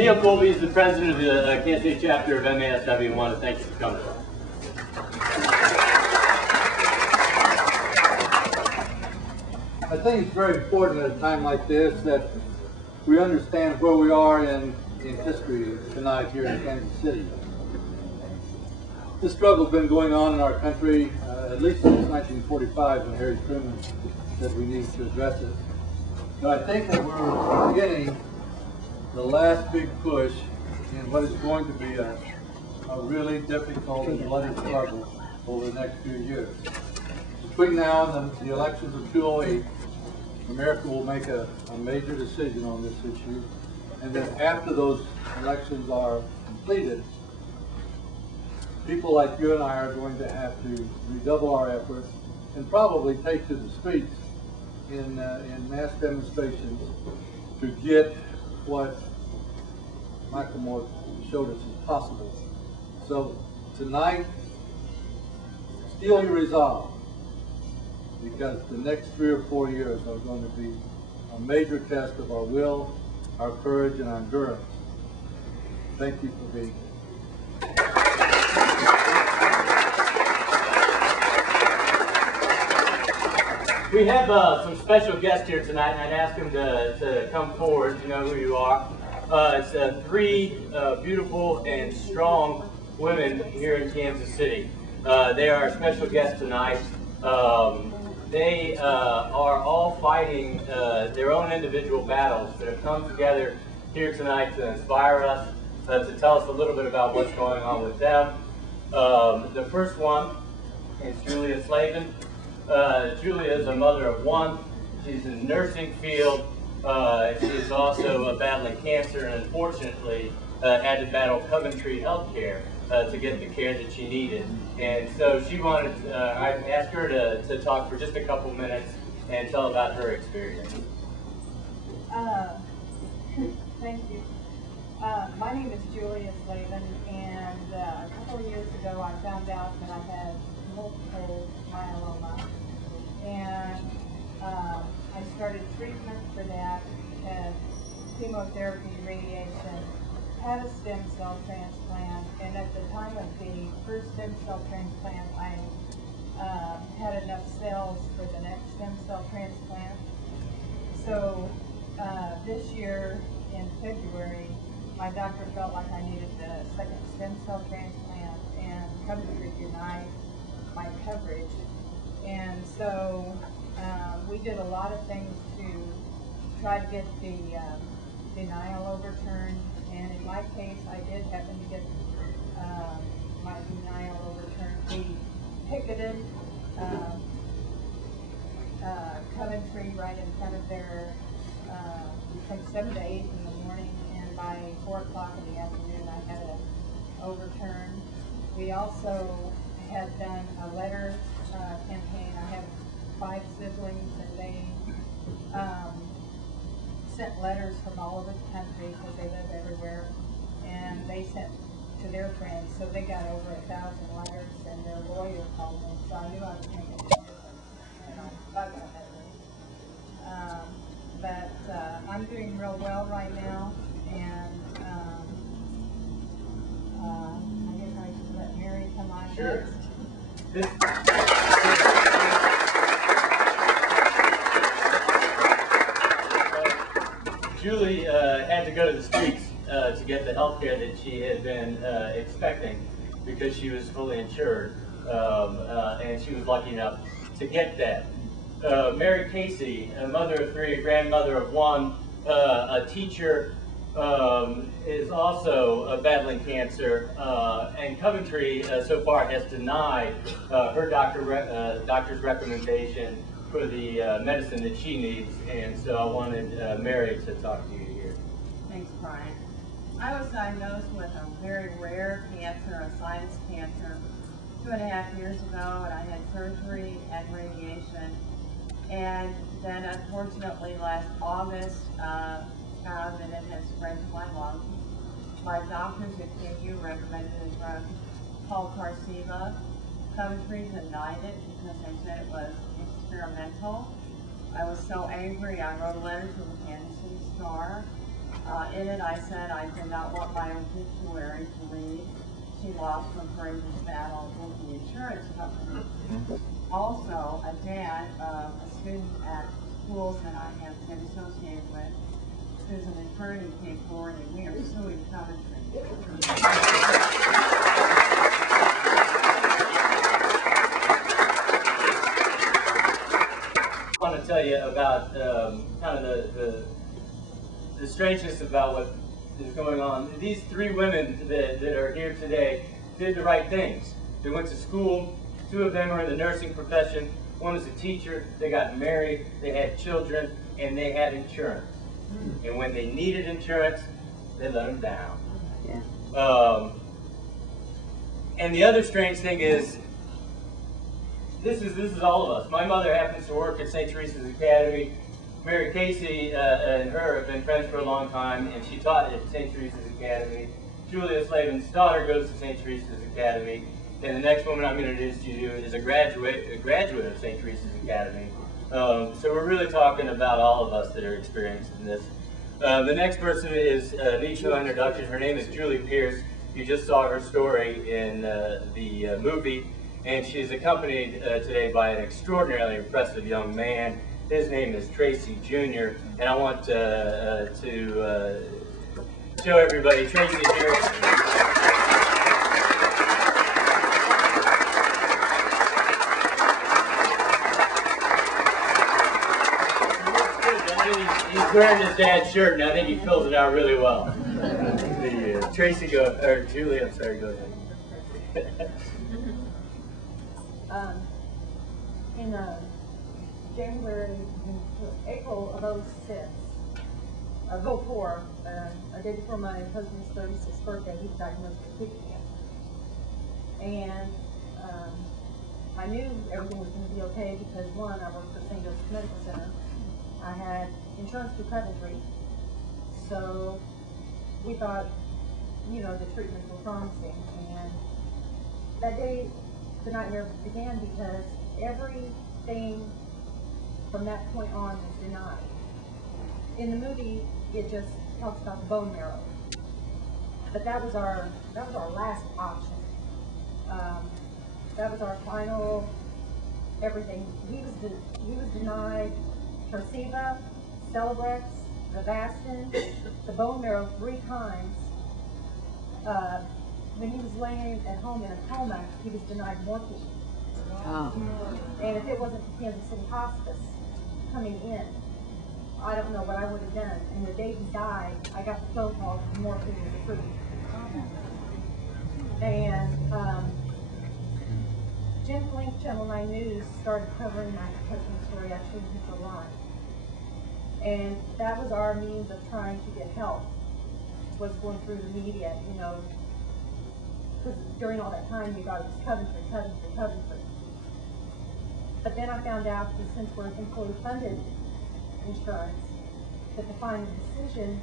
Neil Colby is the president of the Kansas City chapter of MASW, and want to thank you for coming. I think it's very important at a time like this that we understand where we are in history tonight here in Kansas City. This struggle has been going on in our country at least since 1945, when Harry Truman said we need to address it. But I think that we're beginning the last big push in what is going to be a really difficult and bloody struggle over the next few years. Between now and the elections of 2008, America will make a major decision on this issue, and then after those elections are completed, people like you and I are going to have to redouble our efforts and probably take to the streets in mass demonstrations to get what Michael Moore showed us is possible. So tonight, steel your resolve, because the next 3 or 4 years are going to be a major test of our will, our courage, and our endurance. Thank you for being here. We have some special guests here tonight, and I'd ask them to come forward. You know who you are. It's 3 beautiful and strong women here in Kansas City. They are our special guests tonight. They are all fighting their own individual battles that have come together here tonight to inspire us, to tell us a little bit about what's going on with them. The first one is Julia Slavin. Julia is a mother of 1. She's in the nursing field. She's also battling cancer, and unfortunately had to battle Coventry Healthcare to get the care that she needed. And so she wanted, I asked her to talk for just a couple minutes and tell about her experience. Thank you. My name is Julia Slavin, and a couple of years ago I found out that I had multiple myeloma, and I started treatment for that, had chemotherapy, radiation, had a stem cell transplant, and at the time of the first stem cell transplant, I had enough cells for the next stem cell transplant. So this year in February, my doctor felt like I needed the second stem cell transplant, and Coventry denied my coverage. And so we did a lot of things to try to get the denial overturned, and in my case I did happen to get my denial overturned. We picketed Coventry right in front of their, from 7 to 8 in the morning, and by 4 o'clock in the afternoon I had it overturned. We also had done a letter campaign. I have 5 siblings, and they sent letters from all over the country because they live everywhere, and they sent to their friends, so they got over 1,000 letters, and their lawyer called me, so I knew I was making a difference, and I thought about it. But I'm doing real well right now, and I guess I should let Mary come on Sure. next. Julie had to go to the streets to get the health care that she had been expecting, because she was fully insured, and she was lucky enough to get that. Mary Casey, a mother of 3, a grandmother of 1, a teacher, is also battling cancer, and Coventry so far has denied her doctor's recommendation for the medicine that she needs, and so I wanted Mary to talk to you here. Thanks, Brian. I was diagnosed with a very rare cancer, a sinus cancer, 2.5 years ago, and I had surgery and radiation. And then unfortunately last August, found that it had spread to my lungs. My doctors at KU recommended a drug called Qarziba. Coventry denied it because they said it was experimental. I was so angry, I wrote a letter to the Kansas City Star, In it, I said I did not want my obituary to read, "She lost her courageous battle with the insurance company." Also, a dad of a student at schools that I have been associated with, who's an attorney, came forward, and we are suing Coventry. I want to tell you about kind of the strangeness about what is going on. These three women that are here today did the right things. They went to school. Two of them are in the nursing profession. One is a teacher. They got married. They had children, and they had insurance. And when they needed insurance, they let them down. Yeah. And the other strange thing is, this is all of us. My mother happens to work at St. Teresa's Academy. Mary Casey and her have been friends for a long time, and she taught at St. Teresa's Academy. Julia Slavin's daughter goes to St. Teresa's Academy, and the next woman I'm going to introduce you to is a graduate of St. Teresa's Academy. So we're really talking about all of us that are experiencing this. The next person is needs no introduction. Her name is Julie Pierce. You just saw her story in the movie, and she's accompanied today by an extraordinarily impressive young man. His name is Tracy Jr., and I want to show everybody Tracy here. He's wearing his dad's shirt, and I think he fills it out really well. Tracy, Julie, I'm sorry, go ahead. In April of 06, of 04, a day before my husband's 36th birthday, he was diagnosed with kidney cancer. And I knew everything was going to be okay because, one, I worked for St. Joseph's Medical Center. I had insurance through Coventry, so we thought, you know, the treatments were promising. And that day, the nightmare began because everything from that point on was denied. In the movie, it just talks about the bone marrow, but that was our last option. That was our final everything. He was denied Tresiba, Celebrex, Avastin, the bone marrow 3 times. When he was laying at home in a coma, he was denied morphine. Oh. And if it wasn't for Kansas City Hospice coming in, I don't know what I would have done. And the day he died, I got the phone call that morphine was approved. And Jim Flink, Channel 9 News, started covering my husband's story. Actually, he's alive. And that was our means of trying to get help, was going through the media, you know, because during all that time you got it was Coventry. But then I found out that since we're employee funded insurance, that the final decision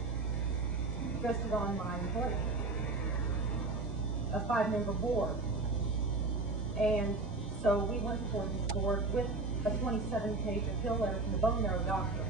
rested on my employer, a 5-member board. And so we went before this board with a 27-page appeal letter from the bone marrow doctor.